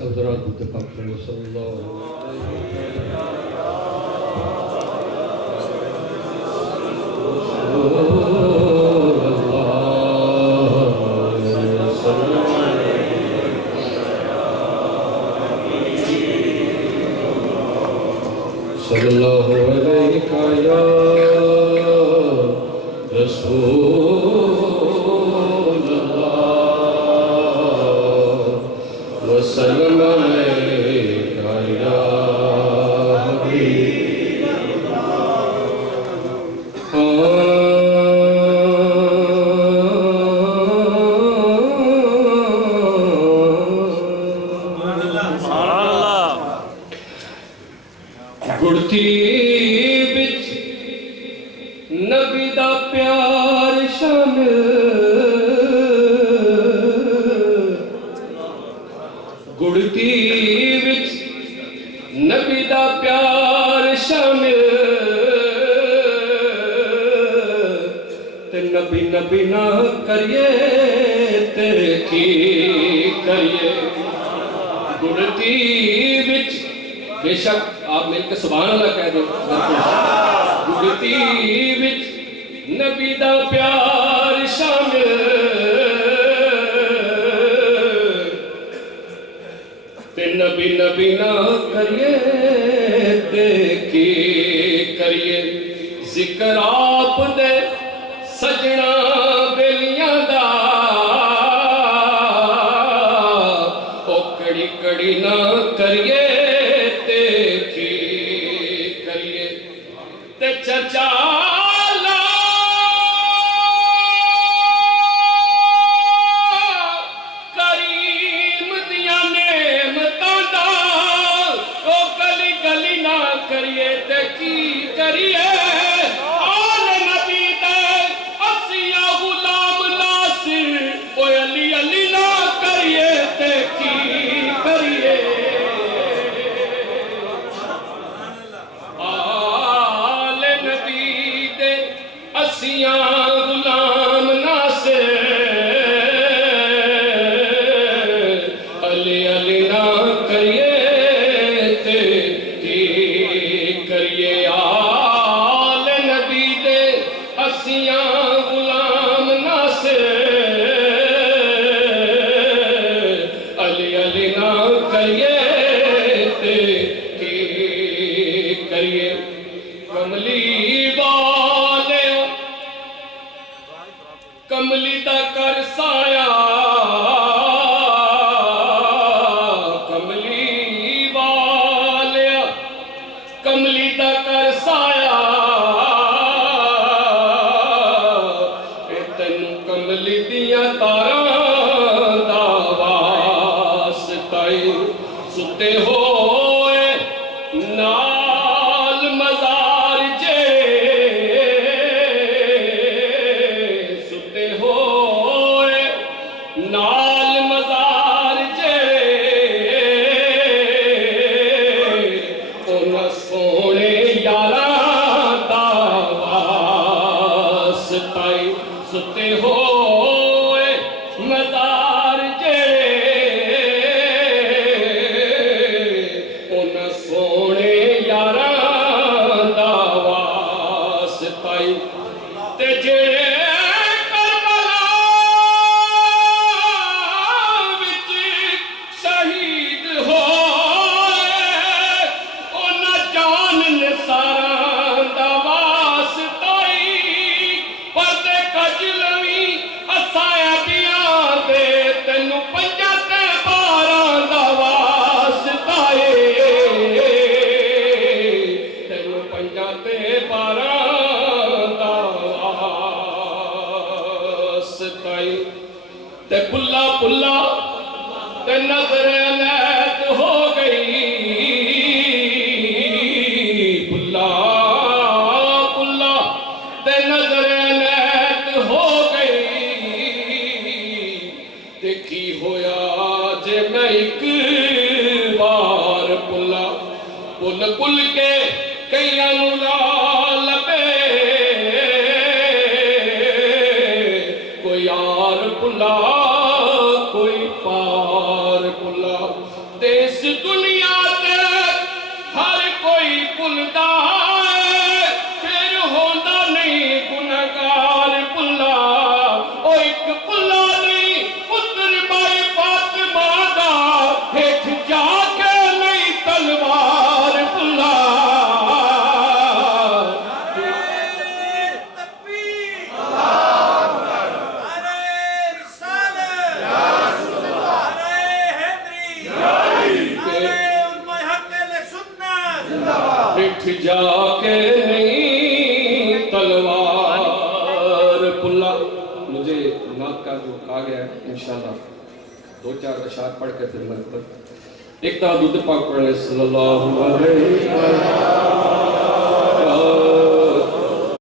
حضرات اتفاق صلی اللہ علیہ صلی اللہ علیہ یا رسول اللہ وسلم علیہ یا حبیب گڑتی بچ نبی دا پیار شامل گڑتی بچ نبی دا پیار شامل تے نبی نبی نہ کریے تے کی کریے گڑتی بچ بے شک آپ مل کے سبحان اللہ کہہ دو گڑتی بچ نبی دا پیار شامل تے نبی نبی نہ کریے تے کی کریے ذکر آپ دے سجنا بیلیاں دا او کڑی کڑی نہ کریے تے کی کریے تے چرچا غلام ناصر علی علی نہ کریے تے کی کریے آل نبی دے اسیاں غلام ناصر علی علی نہ کریے تے کی کریے کملی کملی دا کر سایا کملی والیا کملی دا کر سایا اے تینوں کملی دیاں تاراں دا واسطہ ستے ہوئے نال مزار جے نال مزار جے اونا سونے یاراں دا واسطہ ستے ہوئے مزار جے اونا سونے یاراں دا واسطہ تے جے تے پلا پلا تے نظر نیت ہو گئی پلا پلا تے نظر نیت ہو گئی تے کی ہویا جے میں ایک بار پلا پل پل کے کئیاں نوں لا لبے کوئی یار پلا کوئی پار پلا دے जाके नहीं तलवार पुल्ला। मुझे नाक का जो आ गया है इंशाल्लाह 2-4 अशार पढ़ के फिर मैं एक तरह दूध पाक पढ़ ले सल्लल्लाहु अलैहि वसल्लम।